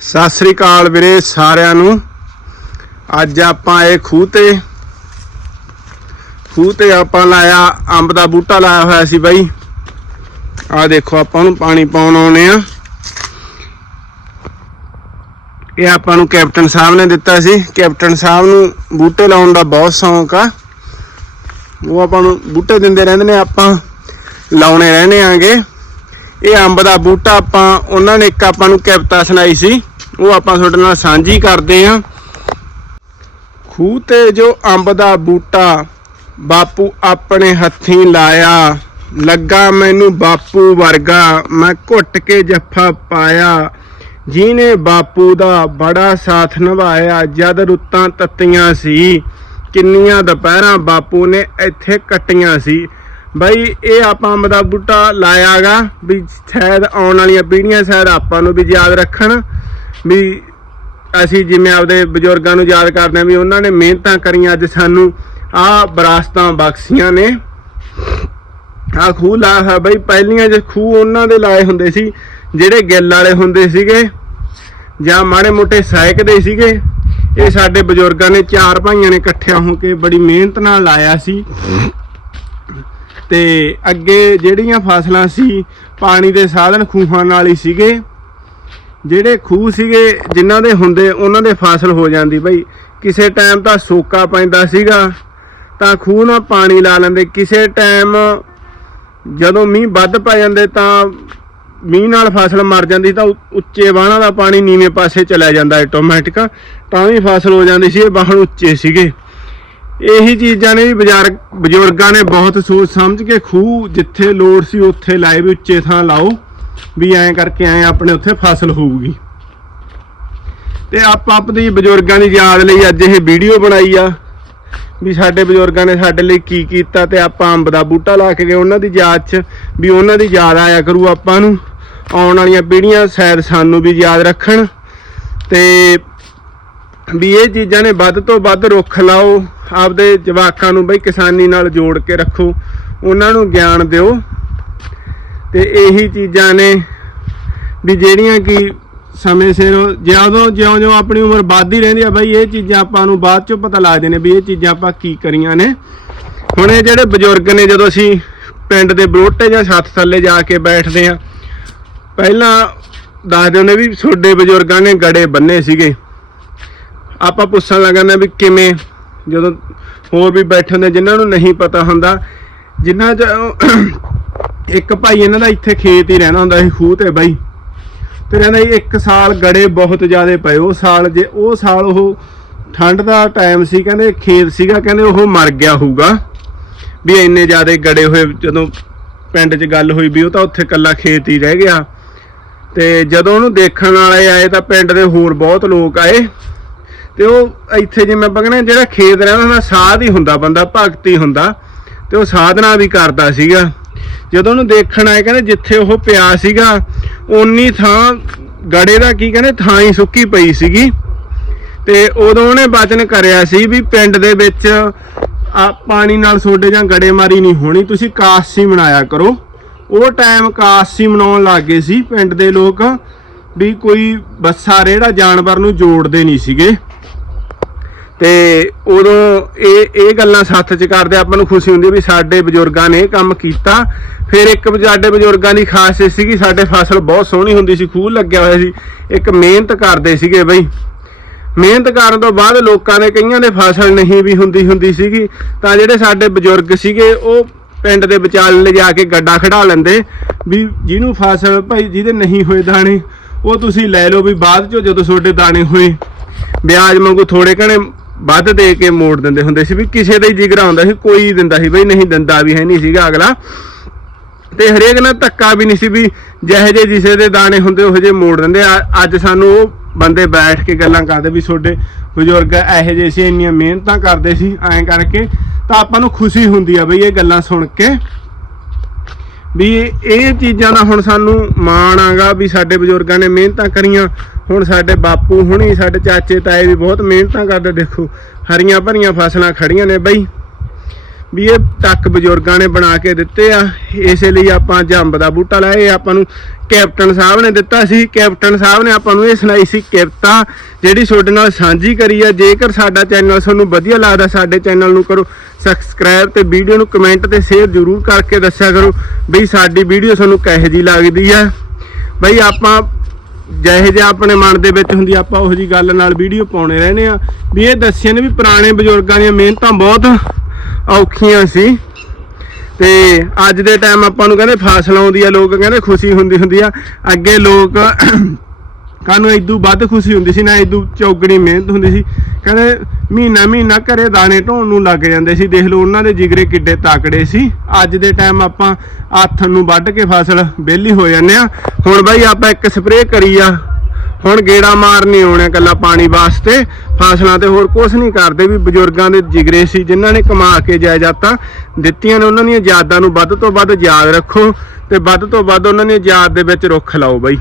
ਸਤਿ ਸ੍ਰੀ ਅਕਾਲ ਵੀਰੇ ਸਾਰਿਆਂ ਨੂੰ। ਅੱਜ ਆਪਾਂ ਇਹ ਖੂਹ ਤੇ ਖੂਹ ਤੇ ਆਪਾਂ ਲਾਇਆ, ਅੰਬ ਦਾ ਬੂਟਾ ਲਾਇਆ ਹੋਇਆ ਸੀ ਬਾਈ। ਆਹ ਦੇਖੋ ਆਪਾਂ ਨੂੰ ਪਾਣੀ ਪਾਉਣ ਆਉਨੇ ਆ ਇਹ ਆਪਾਂ ਨੂੰ ਕੈਪਟਨ ਸਾਹਿਬ ਨੇ ਦਿੱਤਾ ਸੀ। ਕੈਪਟਨ ਸਾਹਿਬ ਨੂੰ ਬੂਟੇ ਲਾਉਣ ਦਾ ਬਹੁਤ ਸ਼ੌਂਕ ਆ। ਉਹ ਆਪਾਂ ਨੂੰ ਬੂਟੇ ਦਿੰਦੇ ਰਹਿੰਦੇ ਨੇ, ਆਪਾਂ ਲਾਉਣੇ ਰਹਿਣੇ ਆਂਗੇ। ਇਹ ਅੰਬ ਦਾ ਬੂਟਾ ਆਪਾਂ, ਉਹਨਾਂ ਨੇ ਇੱਕ ਆਪਾਂ ਨੂੰ ਕਵਿਤਾ ਸੁਣਾਈ ਸੀ। ਉਹ ਆਪਾਂ ਤੁਹਾਡੇ ਨਾਲ ਸਾਂਝੀ ਕਰਦੇ ਆਂ ਖੂਹ ਤੇ ਜੋ ਅੰਬ ਦਾ ਬੂਟਾ, ਬਾਪੂ ਆਪਣੇ ਹੱਥੀਂ ਲਾਇਆ। ਲੱਗਾ ਮੈਨੂੰ ਬਾਪੂ ਵਰਗਾ, ਮੈਂ ਘੁੱਟ ਕੇ ਜੱਫਾ ਪਾਇਆ। ਜਿਹਨੇ ਬਾਪੂ ਦਾ ਬੜਾ ਸਾਥ ਨਿਭਾਇਆ, ਜਦ ਰੁੱਤਾਂ ਤੱਤੀਆਂ ਸੀ। ਕਿੰਨੀਆਂ ਦੁਪਹਿਰਾਂ ਬਾਪੂ ਨੇ ਇੱਥੇ ਕੱਟੀਆਂ ਸੀ। ਬਾਈ, ਇਹ ਆਪਾਂ ਅੰਬ ਦਾ ਬੂਟਾ ਲਾਇਆਗਾ ਵੀ ਸ਼ਾਇਦ ਆਉਣ ਵਾਲੀਆਂ ਪੀੜ੍ਹੀਆਂ ਸ਼ਾਇਦ ਆਪਾਂ ਨੂੰ ਵੀ ਯਾਦ ਰੱਖਣ ਵੀ ਅਸੀਂ ਜਿਵੇਂ ਆਪਦੇ ਬਜ਼ੁਰਗਾਂ ਨੂੰ ਯਾਦ ਕਰਦੇ ਹਾਂ ਵੀ ਉਹਨਾਂ ਨੇ ਮਿਹਨਤਾਂ ਕਰੀਆਂ ਅੱਜ ਸਾਨੂੰ ਆਹ ਵਿਰਾਸਤਾਂ ਬਖਸ਼ੀਆਂ ਨੇ। ਆਹ ਖੂਹ ਲਾਇਆ ਹੋਇਆ ਬਈ, ਪਹਿਲੀਆਂ ਜੇ ਖੂਹ ਉਹਨਾਂ ਦੇ ਲਾਏ ਹੁੰਦੇ ਸੀ, ਜਿਹੜੇ ਗਿੱਲ ਵਾਲੇ ਹੁੰਦੇ ਸੀਗੇ ਜਾਂ ਮਾੜੇ ਮੋਟੇ ਸਾਇਕਦੇ ਸੀਗੇ, ਇਹ ਸਾਡੇ ਬਜ਼ੁਰਗਾਂ ਨੇ ਚਾਰ ਭਾਈਆਂ ਨੇ ਇਕੱਠਿਆਂ ਹੋ ਕੇ ਬੜੀ ਮਿਹਨਤ ਨਾਲ ਲਾਇਆ ਸੀ। ਤੇ ਅੱਗੇ ਜਿਹੜੀਆਂ ਫਸਲਾਂ ਸੀ, ਪਾਣੀ ਦੇ ਸਾਧਨ ਖੂਹਾਂ ਨਾਲ ਹੀ ਸੀਗੇ। ਜਿਹੜੇ ਖੂਹ ਸੀਗੇ, ਜਿਨ੍ਹਾਂ ਦੇ ਹੁੰਦੇ, ਉਹਨਾਂ ਦੇ ਫਸਲ ਹੋ ਜਾਂਦੀ ਬਈ। ਕਿਸੇ ਟਾਈਮ ਤਾਂ ਸੋਕਾ ਪੈਂਦਾ ਸੀਗਾ, ਤਾਂ ਖੂਹ ਨਾਲ ਪਾਣੀ ਲਾ ਲੈਂਦੇ। ਕਿਸੇ ਟਾਈਮ ਜਦੋਂ ਮੀਂਹ ਵੱਧ ਪੈ ਜਾਂਦੇ ਤਾਂ ਮੀਂਹ ਨਾਲ ਫਸਲ ਮਰ ਜਾਂਦੀ, ਤਾਂ ਉੱਚੇ ਬਾਹਾਂ ਦਾ ਪਾਣੀ ਨੀਵੇਂ ਪਾਸੇ ਚਲਾ ਜਾਂਦਾ ਆਟੋਮੈਟਿਕ ਤਾਂ ਵੀ ਫਸਲ ਹੋ ਜਾਂਦੀ ਸੀ, ਇਹ ਬਾਹਣ ਉੱਚੇ ਸੀਗੇ। ਇਹੀ ਚੀਜ਼ਾਂ ਨੇ ਵੀ ਬਾਜ਼ਾਰ ਬਜ਼ੁਰਗਾਂ ਨੇ ਬਹੁਤ ਸੋਚ ਸਮਝ ਕੇ ਖੂਹ ਜਿੱਥੇ ਲੋੜ ਸੀ ਉੱਥੇ ਲਾਏ ਵੀ ਉੱਚੇ ਥਾਂ ਲਾਓ, ਵੀ ਐਂ ਕਰਕੇ ਐਂ ਆਪਣੇ ਉੱਥੇ ਫਸਲ ਹੋਊਗੀ। ਤੇ ਆਪਾਂ ਆਪਣੀ ਬਜ਼ੁਰਗਾਂ ਦੀ ਯਾਦ ਲਈ ਅੱਜ ਇਹ ਵੀਡੀਓ ਬਣਾਈ ਆ, ਵੀ ਸਾਡੇ ਬਜ਼ੁਰਗਾਂ ਨੇ ਸਾਡੇ ਲਈ ਕੀ ਕੀਤਾ ਤੇ ਆਪਾਂ ਅੰਬ ਦਾ ਬੂਟਾ ਲਾ ਕੇ ਗਏ। ਉਹਨਾਂ ਦੀ ਯਾਦ 'ਚ ਵੀ ਉਹਨਾਂ ਦੀ ਯਾਦ ਆਇਆ ਕਰੂ ਆਪਾਂ ਨੂੰ। ਆਉਣ ਵਾਲੀਆਂ ਪੀੜ੍ਹੀਆਂ ਸ਼ਾਇਦ ਸਾਨੂੰ ਵੀ ਯਾਦ ਰੱਖਣ। ਤੇ ਵੀ ਇਹ ਚੀਜ਼ਾਂ ਨੇ ਵੱਧ ਤੋਂ ਵੱਧ ਰੁੱਖ ਲਾਓ, ਆਪਦੇ ਜਵਾਕਾਂ ਨੂੰ ਬਈ ਕਿਸਾਨੀ ਨਾਲ ਜੋੜ ਕੇ ਰੱਖੋ, ਉਹਨਾਂ ਨੂੰ ਗਿਆਨ ਦਿਓ। ਤੇ ਇਹੀ ਚੀਜ਼ਾਂ ਨੇ ਵੀ ਜਿਹੜੀਆਂ ਕਿ ਸਮੇਂ ਸਿਰ ਜਦੋਂ ਜਿਉਂ ਜਿਉਂ ਆਪਣੀ ਉਮਰ ਵੱਧਦੀ ਰਹਿੰਦੀ ਆ, ਬਈ ਇਹ ਚੀਜ਼ਾਂ ਆਪਾਂ ਨੂੰ ਬਾਅਦ ਚੋਂ ਪਤਾ ਲੱਗਦੇ ਨੇ ਵੀ ਇਹ ਚੀਜ਼ਾਂ ਆਪਾਂ ਕੀ ਕਰੀਆਂ ਨੇ। ਹੁਣ ਇਹ ਜਿਹੜੇ ਬਜ਼ੁਰਗ ਨੇ, ਜਦੋਂ ਅਸੀਂ ਪਿੰਡ ਦੇ ਬਲੋਟੇ ਜਾਂ ਛੱਤ ਥੱਲੇ ਜਾ ਕੇ ਬੈਠਦੇ ਆ, ਪਹਿਲਾਂ ਦੱਸਦੇ ਹੁੰਦੇ ਵੀ ਛੋਡੇ ਬਜ਼ੁਰਗਾਂ ਨੇ ਗੜੇ ਬੰਨੇ ਸੀਗੇ। ਆਪਾਂ ਪੁੱਛਣ ਲੱਗਾਂਦੇ ਵੀ ਕਿਵੇਂ, ਜਦੋਂ ਹੋਰ ਵੀ ਬੈਠੇ ਹੁੰਦੇ, ਜਿਨ੍ਹਾਂ ਨੂੰ ਨਹੀਂ ਪਤਾ ਹੁੰਦਾ, ਜਿਨ੍ਹਾਂ ਚ ਇੱਕ ਭਾਈ ਇਹਨਾਂ ਦਾ ਇੱਥੇ ਖੇਤ ਹੀ ਰਹਿਣਾ ਹੁੰਦਾ ਸੀ, ਖੂਹ ਤੇ ਬਾਈ। ਤੇ ਕਹਿੰਦਾ ਜੀ ਇੱਕ ਸਾਲ ਗੜੇ ਬਹੁਤ ਜ਼ਿਆਦੇ ਪਏ, ਉਹ ਸਾਲ ਜੇ, ਉਹ ਸਾਲ ਉਹ ਠੰਡ ਦਾ ਟਾਈਮ ਸੀ, ਕਹਿੰਦੇ ਖੇਤ ਸੀਗਾ, ਕਹਿੰਦੇ ਉਹ ਮਰ ਗਿਆ ਹੋਊਗਾ। ਵੀ ਇੰਨੇ ਜ਼ਿਆਦੇ ਗੜੇ ਹੋਏ, ਜਦੋਂ ਪਿੰਡ 'ਚ ਗੱਲ ਹੋਈ ਵੀ ਉਹ ਤਾਂ ਉੱਥੇ ਕੱਲਾ ਖੇਤ ਹੀ ਰਹਿ ਗਿਆ। ਤੇ ਜਦੋਂ ਉਹਨੂੰ ਦੇਖਣ ਵਾਲੇ ਆਏ, ਤਾਂ ਪਿੰਡ ਦੇ ਹੋਰ ਬਹੁਤ ਲੋਕ ਆਏ। ਤੇ ਉਹ ਇੱਥੇ ਜਿਵੇਂ ਬਗਣਾ ਜਿਹੜਾ ਖੇਤ ਰਹਿੰਦਾ ਹੁੰਦਾ, ਸਾਧ ਹੀ ਹੁੰਦਾ ਬੰਦਾ, ਭਗਤੀ ਹੁੰਦਾ। ਤੇ ਉਹ ਸਾਧਨਾ ਵੀ ਕਰਦਾ ਸੀਗਾ। ਜਦੋਂ ਉਹਨੂੰ ਦੇਖਣ ਆਏ, ਕਹਿੰਦੇ ਜਿੱਥੇ ਉਹ ਪਿਆ ਸੀਗਾ, ਓਨੀ ਥਾਂ ਗੜੇ ਦਾ ਕੀ ਕਹਿੰਦੇ, ਥਾਂ ਹੀ ਸੁੱਕੀ ਪਈ ਸੀਗੀ। ਤੇ ਉਦੋਂ ਉਹਨੇ ਬਚਨ ਕਰਿਆ ਸੀ ਵੀ ਪਿੰਡ ਦੇ ਵਿੱਚ ਆ ਪਾਣੀ ਨਾਲ ਸੋਡੇ ਜਾਂ ਗੜੇਮਾਰੀ ਨਹੀਂ ਹੋਣੀ, ਤੁਸੀਂ ਕਾਸੀ ਮਨਾਇਆ ਕਰੋ। ਉਹ ਟਾਈਮ ਕਾਸੀ ਮਨਾਉਣ ਲੱਗੇ ਸੀ, ਪਿੰਡ ਦੇ ਲੋਕ ਵੀ ਕੋਈ ਬੱਸਾ ਰੇੜਾ ਜਾਨਵਰ ਨੂੰ ਜੋੜਦੇ ਨਹੀਂ ਸੀਗੇ। ਤੇ ਉਦੋਂ ਇਹ ਇਹ ਗੱਲਾਂ ਸੱਥ ਚ ਕਰਦੇ ਆਪਾਂ ਨੂੰ ਖੁਸ਼ੀ ਹੁੰਦੀ ਵੀ ਸਾਡੇ ਬਜ਼ੁਰਗਾਂ ਨੇ ਇਹ ਕੰਮ ਕੀਤਾ। ਫਿਰ ਇੱਕ ਸਾਡੇ ਬਜ਼ੁਰਗਾਂ ਦੀ ਖਾਸੀਅਤ ਸੀਗੀ, ਸਾਡੇ ਫਸਲ ਬਹੁਤ ਸੋਹਣੀ ਹੁੰਦੀ ਸੀ, ਖੂਹ ਲੱਗਿਆ ਹੋਇਆ ਸੀ। ਇੱਕ ਮਿਹਨਤ ਕਰਦੇ ਸੀਗੇ ਬਈ। ਮਿਹਨਤ ਕਰਨ ਤੋਂ ਬਾਅਦ ਲੋਕਾਂ ਦੇ ਕਈਆਂ ਦੇ ਫਸਲ ਨਹੀਂ ਵੀ ਹੁੰਦੀ ਹੁੰਦੀ ਸੀਗੀ। ਤਾਂ ਜਿਹੜੇ ਸਾਡੇ ਬਜ਼ੁਰਗ ਸੀਗੇ, ਉਹ ਪਿੰਡ ਦੇ ਵਿਚਾਲੇ ਲਿਜਾ ਕੇ ਗੱਡਾ ਖੜਾ ਲੈਂਦੇ ਵੀ ਜਿਹਨੂੰ ਫਸਲ ਭਾਈ ਜਿਹਦੇ ਨਹੀਂ ਹੋਏ ਦਾਣੇ, ਉਹ ਤੁਸੀਂ ਲੈ ਲਓ ਵੀ ਬਾਅਦ ਚੋਂ ਜਦੋਂ ਤੁਹਾਡੇ ਦਾਣੇ ਹੋਏ, ਵਿਆਜ ਵਾਂਗੂ ਥੋੜੇ ਘਣੇ ਵੱਧ ਦੇ ਕੇ ਮੋੜ ਦਿੰਦੇ ਹੁੰਦੇ ਸੀ ਵੀ ਕਿਸੇ ਦਾ ਹੀ ਜਿਗਰਾ ਹੁੰਦਾ ਸੀ, ਕੋਈ ਦਿੰਦਾ ਸੀ, ਬਈ ਨਹੀਂ ਦਿੰਦਾ ਵੀ ਹੈ ਨਹੀਂ ਸੀਗਾ ਅਗਲਾ। ਤੇ ਹਰੇਕ ਨਾਲ ਧੱਕਾ ਵੀ ਨਹੀਂ ਸੀ ਵੀ ਜਿਹੇ ਜੇ ਜਿਸੇ ਦੇ ਦਾਣੇ ਹੁੰਦੇ, ਉਹ ਜੇ ਮੋੜ ਦਿੰਦੇ। ਅੱਜ ਸਾਨੂੰ ਉਹ ਬੰਦੇ ਬੈਠ ਕੇ ਗੱਲਾਂ ਕਰਦੇ ਵੀ ਤੁਹਾਡੇ ਬਜ਼ੁਰਗ ਇਹੋ ਜਿਹੇ ਸੀ, ਇੰਨੀਆਂ ਮਿਹਨਤਾਂ ਕਰਦੇ ਸੀ, ਐਂ ਕਰਕੇ ਤਾਂ ਆਪਾਂ ਨੂੰ ਖੁਸ਼ੀ ਹੁੰਦੀ ਆ ਬਈ ਇਹ ਗੱਲਾਂ ਸੁਣ ਕੇ। ਵੀ ਇਹ ਚੀਜ਼ਾਂ ਦਾ ਹੁਣ ਸਾਨੂੰ ਮਾਣ ਆਗਾ ਵੀ ਸਾਡੇ ਬਜ਼ੁਰਗਾਂ ਨੇ ਮਿਹਨਤਾਂ ਕਰੀਆਂ। ਹੁਣ ਸਾਡੇ ਬਾਪੂ, ਹੁਣੀ ਸਾਡੇ ਚਾਚੇ, ਤਾਏ ਵੀ ਬਹੁਤ ਮਿਹਨਤਾਂ ਕਰਦੇ। ਦੇਖੋ, ਹਰੀਆਂ ਭਰੀਆਂ ਫਸਲਾਂ ਖੜੀਆਂ ਨੇ ਬਈ। ਵੀ ਇਹ ਟੱਕ ਬਜ਼ੁਰਗਾਂ ਨੇ ਬਣਾ ਕੇ ਦਿੱਤੇ ਆ। ਇਸੇ ਲਈ ਆਪਾਂ ਜੰਬ ਦਾ ਬੂਟਾ ਲਾਇਆ। ਇਹ ਆਪਾਂ ਨੂੰ ਕੈਪਟਨ ਸਾਹਿਬ ਨੇ ਦਿੱਤਾ ਸੀ। ਕੈਪਟਨ ਸਾਹਿਬ ਨੇ ਆਪਾਂ ਨੂੰ ਇਹ ਸੁਣਾਈ ਸੀ, ਕਿਰਤਾ, ਜਿਹੜੀ ਤੁਹਾਡੇ ਨਾਲ ਸਾਂਝੀ ਕਰੀ ਆ। ਜੇਕਰ ਸਾਡਾ ਚੈਨਲ ਤੁਹਾਨੂੰ ਵਧੀਆ ਲੱਗਦਾ, ਸਾਡੇ ਚੈਨਲ ਨੂੰ ਕਰੋ ਸਬਸਕ੍ਰਾਈਬ ਤੇ ਵੀਡੀਓ ਨੂੰ ਕਮੈਂਟ ਤੇ ਸ਼ੇਅਰ ਜ਼ਰੂਰ ਕਰਕੇ ਦੱਸਿਆ ਕਰੋ ਵੀ ਸਾਡੀ ਵੀਡੀਓ ਤੁਹਾਨੂੰ ਕਿਹੋ ਜੀ ਲੱਗਦੀ ਆ। ਬਈ ਆਪਾਂ ਜਿਹੇ ਜਿਹਾ ਆਪਣੇ ਮਨ ਦੇ ਵਿੱਚ ਹੁੰਦੀ ਆਪਾਂ ਉਹੋ ਜੀ ਗੱਲ ਨਾਲ ਵੀਡੀਓ ਪਾਉਣੇ ਰਹਿੰਦੇ ਆ। ਵੀ ਇਹ ਦੱਸਿਆ ਨੇ ਵੀ ਪੁਰਾਣੇ ਬਜ਼ੁਰਗਾਂ ਦੀਆਂ ਮਿਹਨਤਾਂ ਬਹੁਤ ਔਖੀਆਂ ਸੀ। ਤੇ ਅੱਜ ਦੇ ਟਾਈਮ ਆਪਾਂ ਨੂੰ ਕਹਿੰਦੇ ਫਸਲ ਆਉਂਦੀ ਆ, ਲੋਕ ਕਹਿੰਦੇ ਖੁਸ਼ੀ ਹੁੰਦੀ ਹੁੰਦੀ ਆ। ਅੱਗੇ ਲੋਕ ਕਾਨੂੰ ਇਦੋਂ ਵੱਧ ਖੁਸ਼ੀ ਹੁੰਦੀ ਸੀ, ਨਾ ਇਦੋਂ ਚੌਗਣੀ ਮਿਹਨਤ ਹੁੰਦੀ ਸੀ। ਕਹਿੰਦੇ ਮਹੀਨਾ ਮਹੀਨਾ ਘਰੇ ਦਾਣੇ ਢੋਣ ਨੂੰ ਲੱਗ ਜਾਂਦੇ ਸੀ। ਦੇਖ ਲਓ ਉਹਨਾਂ ਦੇ ਜਿਗਰੇ ਕਿੱਡੇ ਤਾਕੜੇ ਸੀ। ਅੱਜ ਦੇ ਟਾਈਮ ਆਪਾਂ ਹੱਥ ਨੂੰ ਵੱਢ ਕੇ ਫਸਲ ਵਿਹਲੀ ਹੋ ਜਾਂਦੇ ਆ। ਹੁਣ ਬਾਈ ਆਪਾਂ ਇੱਕ ਸਪਰੇਅ ਕਰੀ ਆ। ਹੁਣ ਗੇੜਾ ਮਾਰ ਨਹੀਂ ਆਉਣਾ ਕੱਲਾ ਪਾਣੀ ਵਾਸਤੇ। ਫਸਲਾਂ ਤੇ ਹੋਰ ਕੁਝ ਨਹੀਂ ਕਰਦੇ ਵੀ ਬਜ਼ੁਰਗਾਂ ਦੇ ਜਿਗਰੇ ਸੀ, ਜਿਨ੍ਹਾਂ ਨੇ ਕਮਾ ਕੇ ਜਾਇਦਾਦਾਂ ਦਿੱਤੀਆਂ ਨੇ, ਉਹਨਾਂ ਦੀਆਂ ਯਾਦਾਂ ਨੂੰ ਵੱਧ ਤੋਂ ਵੱਧ ਯਾਦ ਰੱਖੋ ਤੇ ਵੱਧ ਤੋਂ ਵੱਧ ਉਹਨਾਂ ਦੀਆਂ ਯਾਦ ਦੇ ਵਿੱਚ ਰੁੱਖ ਲਾਓ ਬਈ।